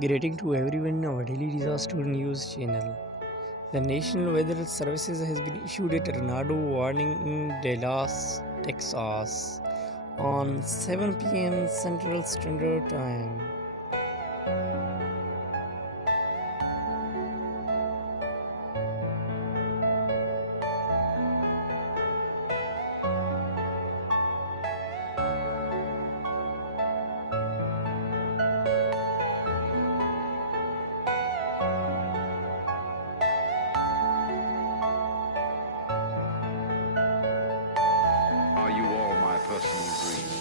Greeting to everyone in our daily disaster news channel. The National Weather Services has been issued a tornado warning in Dallas, Texas on 7 p.m. Central Standard Time. Are you all my personal dreams?